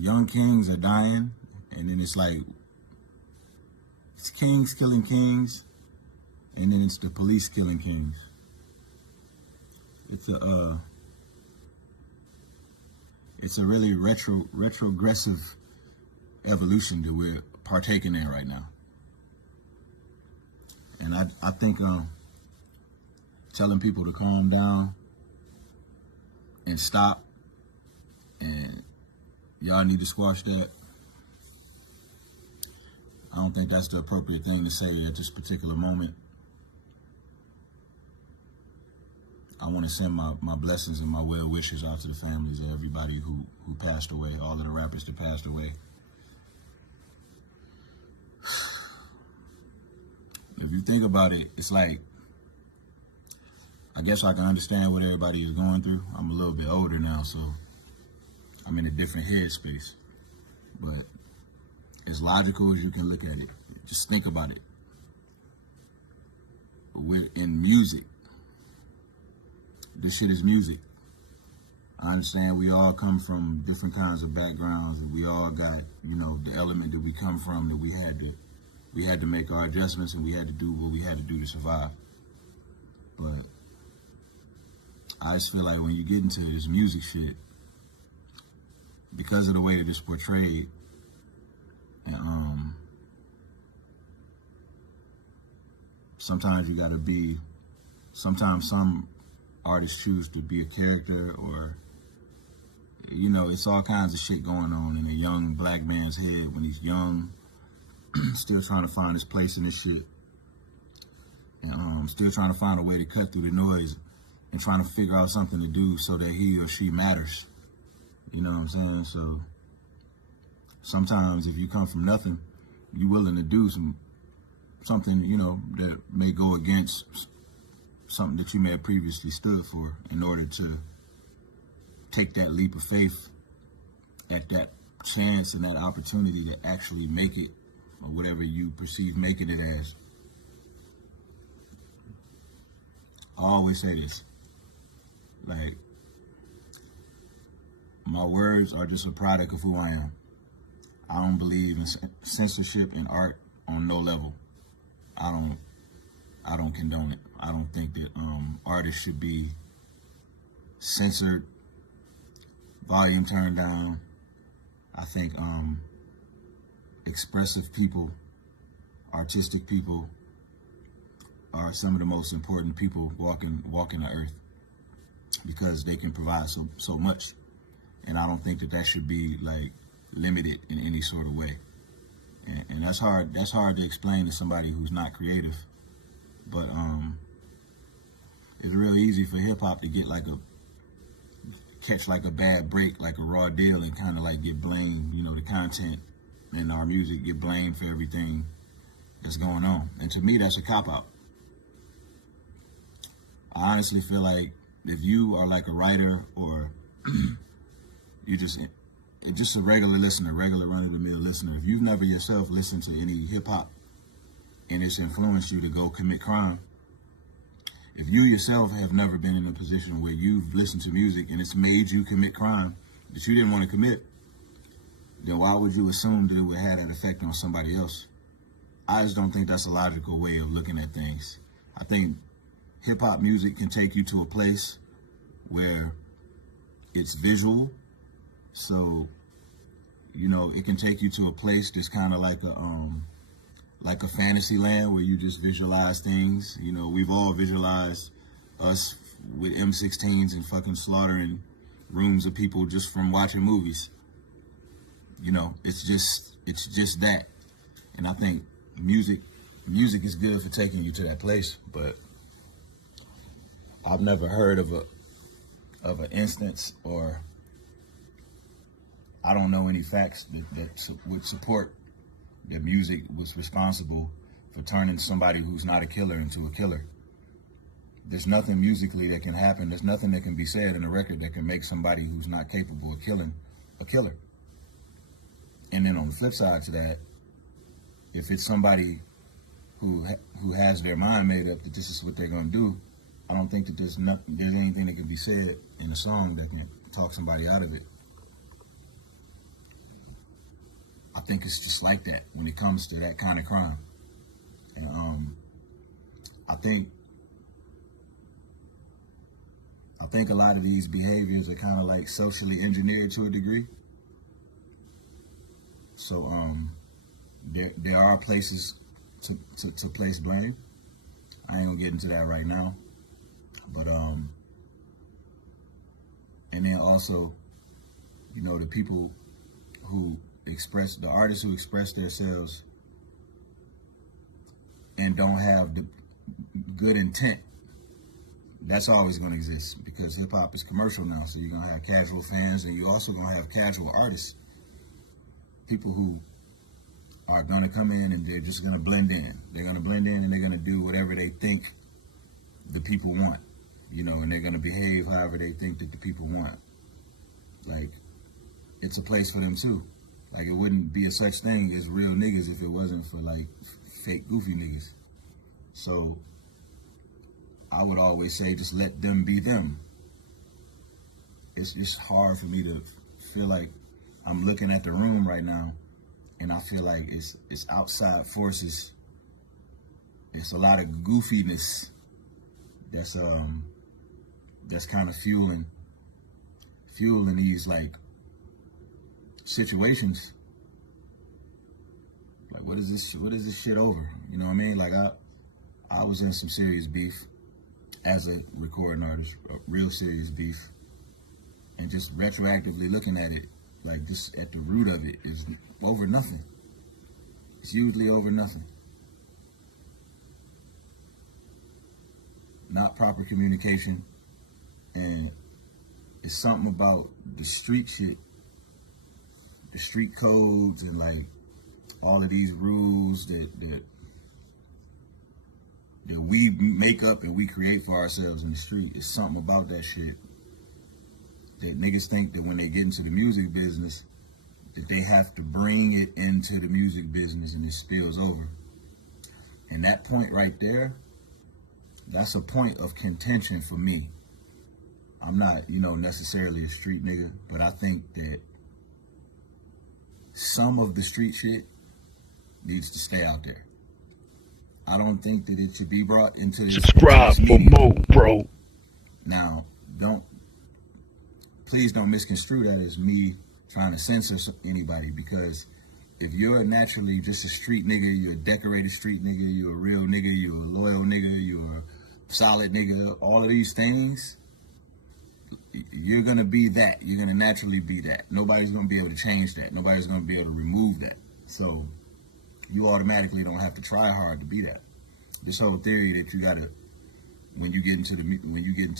young kings are dying, and then it's like it's kings killing kings, and then it's the police killing kings. It's a really retrogressive evolution that we're partaking in right now. And I think telling people to calm down and stop, and y'all need to squash that, I don't think that's the appropriate thing to say at this particular moment. I want to send my blessings and my well wishes out to the families of everybody who passed away, all of the rappers that passed away. If you think about it, it's like, I guess I can understand what everybody is going through. I'm a little bit older now, so I'm in a different headspace. But as logical as you can look at it, just think about it. We're in music. This shit is music. I understand we all come from different kinds of backgrounds, and we all got, you know, the element that we come from, that we had to make our adjustments, and we had to do what we had to do to survive. But I just feel like when you get into this music shit, because of the way that it's portrayed, and sometimes you gotta be, sometimes some artists choose to be a character, or, you know, it's all kinds of shit going on in a young black man's head when he's young, still trying to find his place in this shit, and still trying to find a way to cut through the noise and trying to figure out something to do so that he or she matters. You know what I'm saying? So sometimes if you come from nothing, you're willing to do something, you know, that may go against something that you may have previously stood for, in order to take that leap of faith at that chance and that opportunity to actually make it, or whatever you perceive making it as. I always say this, like, my words are just a product of who I am. I don't believe in censorship in art on no level. I don't condone it. I don't think that artists should be censored, volume turned down. I think expressive people, artistic people, are some of the most important people walking the earth, because they can provide so much. And I don't think that should be like limited in any sort of way. And that's hard to explain to somebody who's not creative. But it's real easy for hip hop to get catch a bad break, like a raw deal, and kind of like get blamed, you know, the content in our music get blamed for everything that's going on. And to me, that's a cop-out. I honestly feel like if you are like a writer, or you just a regular listener, regular run-of-the-mill listener, if you've never yourself listened to any hip-hop and it's influenced you to go commit crime, if you yourself have never been in a position where you've listened to music and it's made you commit crime that you didn't want to commit, then why would you assume that it would have that effect on somebody else? I just don't think that's a logical way of looking at things. I think hip-hop music can take you to a place where it's visual. So, you know, it can take you to a place that's kind of like a fantasy land where you just visualize things. You know, we've all visualized us with M16s and fucking slaughtering rooms of people just from watching movies. You know, it's just that. And I think music is good for taking you to that place, but I've never heard of an instance, or I don't know any facts that would support that music was responsible for turning somebody who's not a killer into a killer. There's nothing musically that can happen. There's nothing that can be said in a record that can make somebody who's not capable of killing a killer. And then on the flip side to that, if it's somebody who has their mind made up that this is what they're going to do, I don't think that there's anything that can be said in a song that can talk somebody out of it. I think it's just like that when it comes to that kind of crime. And I think a lot of these behaviors are kind of like socially engineered to a degree. So there are places to place blame. I ain't gonna get into that right now. But and then also, you know, the people who the artists who express themselves and don't have the good intent, that's always going to exist, because hip hop is commercial now. So you're going to have casual fans, and you're also going to have casual artists, people who are going to come in and they're just going to blend in. They're going to blend in and they're going to do whatever they think the people want, you know, and they're going to behave however they think that the people want. Like, it's a place for them too. Like, it wouldn't be a such thing as real niggas if it wasn't for like fake goofy niggas. So I would always say, just let them be them. It's just hard for me to feel like I'm looking at the room right now, and I feel like it's outside forces. It's a lot of goofiness that's kind of fueling these like situations. Like, what is this shit over? You know what I mean? Like, I was in some serious beef as a recording artist, real serious beef, and just retroactively looking at it, like, this at the root of it is over nothing. It's usually over nothing. Not proper communication, and it's something about the street shit, the street codes, and like all of these rules that we make up and we create for ourselves in the street. It's something about that shit that niggas think that when they get into the music business, that they have to bring it into the music business and it spills over. And that point right there, that's a point of contention for me. I'm not, you know, necessarily a street nigga, but I think that some of the street shit needs to stay out there. I don't think that it should be brought into the subscribe for more, bro. Now, please don't misconstrue that as me trying to censor anybody, because if you're naturally just a street nigga, you're a decorated street nigga, you're a real nigga, you're a loyal nigga, you're a solid nigga, all of these things, you're gonna be that. You're gonna naturally be that. Nobody's gonna be able to change that. Nobody's gonna be able to remove that. So you automatically don't have to try hard to be that. This whole theory that you gotta, when you get into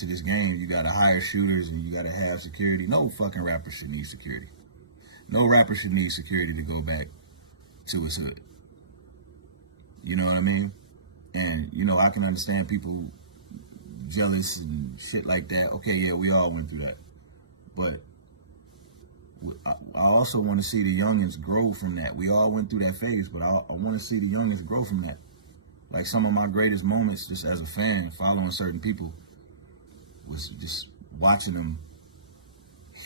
this game, you gotta hire shooters and you gotta have security. No fucking rapper should need security. No rapper should need security to go back to his hood. You know what I mean? And, you know, I can understand people jealous and shit like that. Okay, yeah, we all went through that. But I also want to see the youngins grow from that. We all went through that phase, but I want to see the youngins grow from that. Like, some of my greatest moments just as a fan, following certain people, was just watching them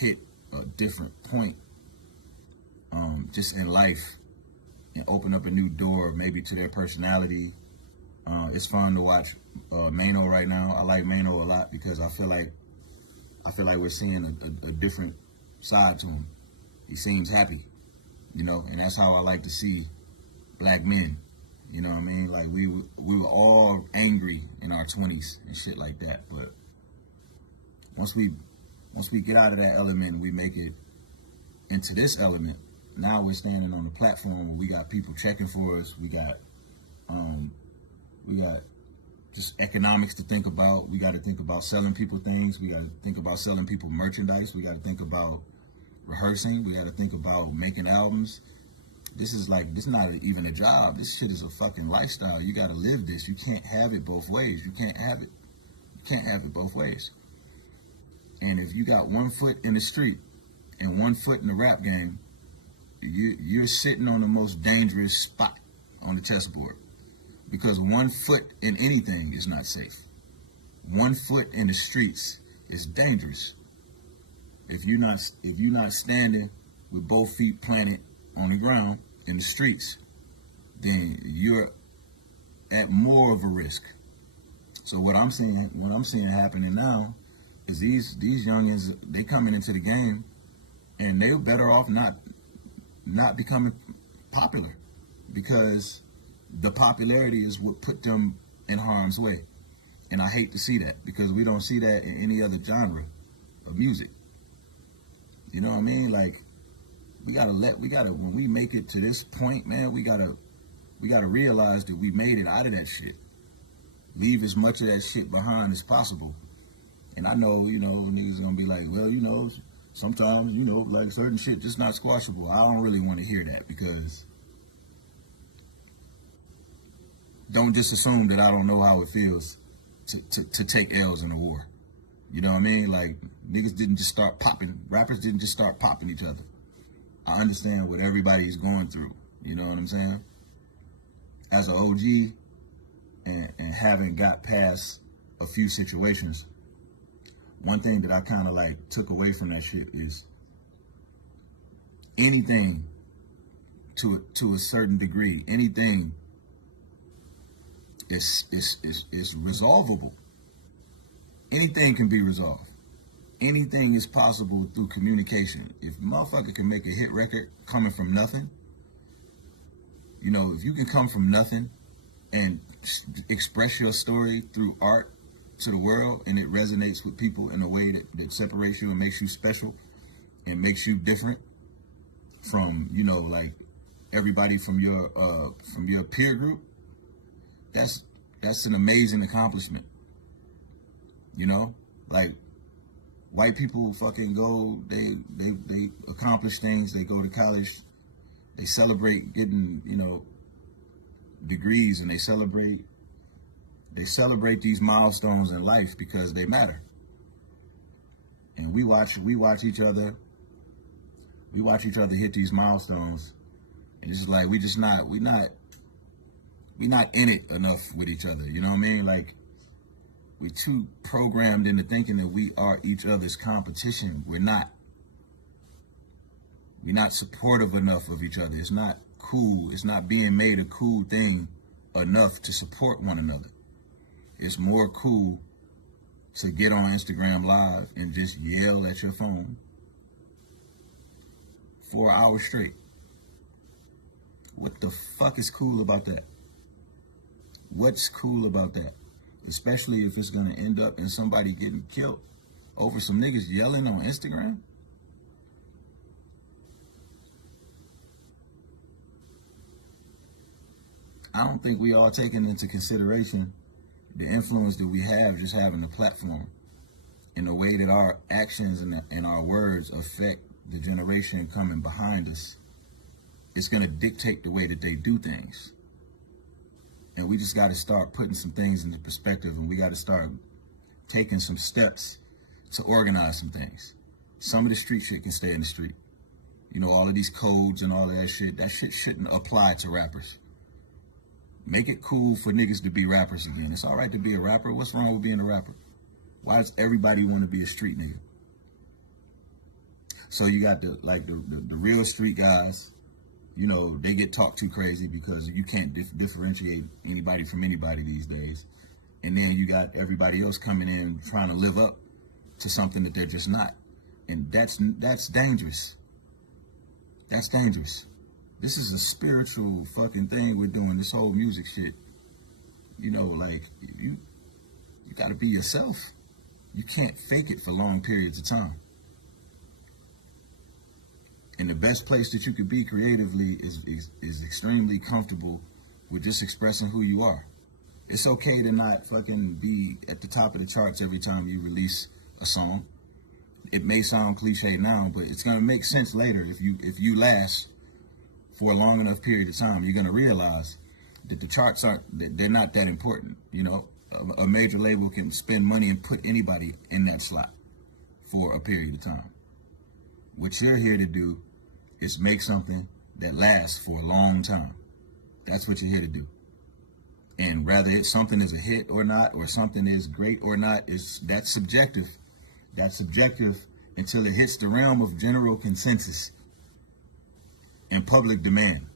hit a different point just in life and open up a new door maybe to their personality. It's fun to watch Mano right now. I like Mano a lot because I feel like we're seeing a different side to him. He seems happy, you know, and that's how I like to see black men. You know what I mean? Like, we were all angry in our 20s and shit like that, but once we get out of that element, we make it into this element. Now we're standing on a platform where we got people checking for us. We got just economics to think about. We got to think about selling people things. We got to think about selling people merchandise. We got to think about rehearsing. We got to think about making albums. This is not even a job. This shit is a fucking lifestyle. You got to live this. You can't have it both ways. You can't have it both ways. And if you got 1 foot in the street and 1 foot in the rap game, you're sitting on the most dangerous spot on the chessboard. Because 1 foot in anything is not safe. 1 foot in the streets is dangerous. If you're not standing with both feet planted on the ground, in the streets, then you're at more of a risk. So what I'm seeing happening now is these youngins, they coming into the game and they're better off not becoming popular, because the popularity is what put them in harm's way. And I hate to see that, because we don't see that in any other genre of music. You know what I mean? Like, we gotta when we make it to this point, man, we gotta realize that we made it out of that shit. Leave as much of that shit behind as possible. And I know, niggas gonna be like, well, sometimes, like certain shit just not squashable. I don't really want to hear that, because don't just assume that I don't know how it feels to take L's in a war. You know what I mean? Like, niggas didn't just start popping, rappers didn't just start popping each other. I understand what everybody's going through. You know what I'm saying? As an OG and having got past a few situations, one thing that I kind of like took away from that shit is anything to a certain degree, anything is resolvable. Anything can be resolved. Anything is possible through communication. If a motherfucker can make a hit record coming from nothing, if you can come from nothing and express your story through art to the world, and it resonates with people in a way that separates you and makes you special and makes you different from, like everybody from your peer group, that's an amazing accomplishment. Like, white people fucking go, they accomplish things, they go to college, they celebrate getting, degrees, and they celebrate these milestones in life because they matter. And we watch each other hit these milestones, and it's just like we're not in it enough with each other. You know what I mean? Like, we're too programmed into thinking that we are each other's competition. We're not supportive enough of each other. It's not cool. It's not being made a cool thing enough to support one another. It's more cool to get on Instagram Live and just yell at your phone 4 hours straight. What the fuck is cool about that? What's cool about that? Especially if it's gonna end up in somebody getting killed over some niggas yelling on Instagram. I don't think we all taking into consideration the influence that we have just having the platform, and the way that our actions and our words affect the generation coming behind us. It's going to dictate the way that they do things. And we just got to start putting some things into perspective, and we got to start taking some steps to organize some things. Some of the street shit can stay in the street. All of these codes and all of that shit shouldn't apply to rappers. Make it cool for niggas to be rappers again. It's all right to be a rapper. What's wrong with being a rapper? Why does everybody want to be a street nigga? So you got the real street guys, they get talked too crazy because you can't differentiate anybody from anybody these days. And then you got everybody else coming in trying to live up to something that they're just not. And that's dangerous. That's dangerous. This is a spiritual fucking thing we're doing, this whole music shit. Like, you gotta be yourself. You can't fake it for long periods of time. And the best place that you could be creatively is extremely comfortable with just expressing who you are. It's okay to not fucking be at the top of the charts every time you release a song. It may sound cliche now, but it's gonna make sense later. If you last for a long enough period of time, you're gonna realize that the charts they're not that important. A major label can spend money and put anybody in that slot for a period of time. What you're here to do is make something that lasts for a long time. That's what you're here to do. And whether something is a hit or not, or something is great or not, that's subjective. That's subjective until it hits the realm of general consensus and public demand.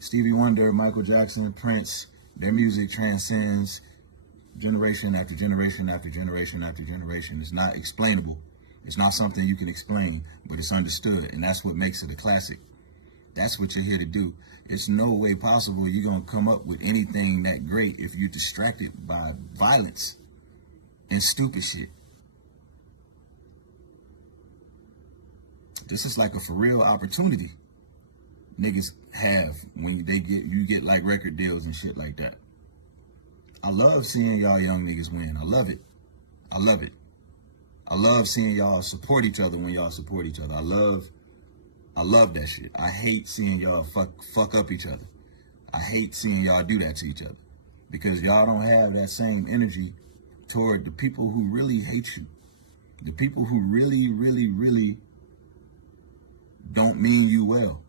Stevie Wonder, Michael Jackson, Prince, their music transcends generation after generation after generation after generation. It's not explainable. It's not something you can explain, but it's understood, and that's what makes it a classic. That's what you're here to do. It's no way possible you're going to come up with anything that great if you're distracted by violence and stupid shit. This is like a for real opportunity niggas have when you get like record deals and shit like that. I love seeing y'all young niggas win. I love it. I love it. I love seeing y'all support each other when y'all support each other. I love that shit. I hate seeing y'all fuck up each other. I hate seeing y'all do that to each other because y'all don't have that same energy toward the people who really hate you. The people who really, really, really don't mean you well.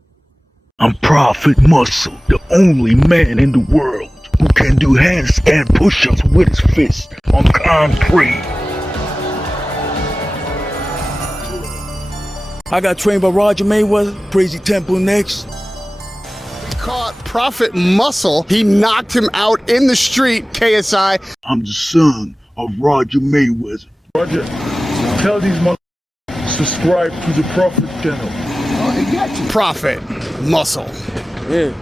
I'm Prophet Muscle, the only man in the world who can do handstand push-ups with his fist on concrete. I got trained by Roger Mayweather, Crazy Temple next. We caught Prophet Muscle. He knocked him out in the street, KSI. I'm the son of Roger Mayweather. Roger, tell these motherfuckers subscribe to the Prophet channel. Prophet Muscle. Yeah.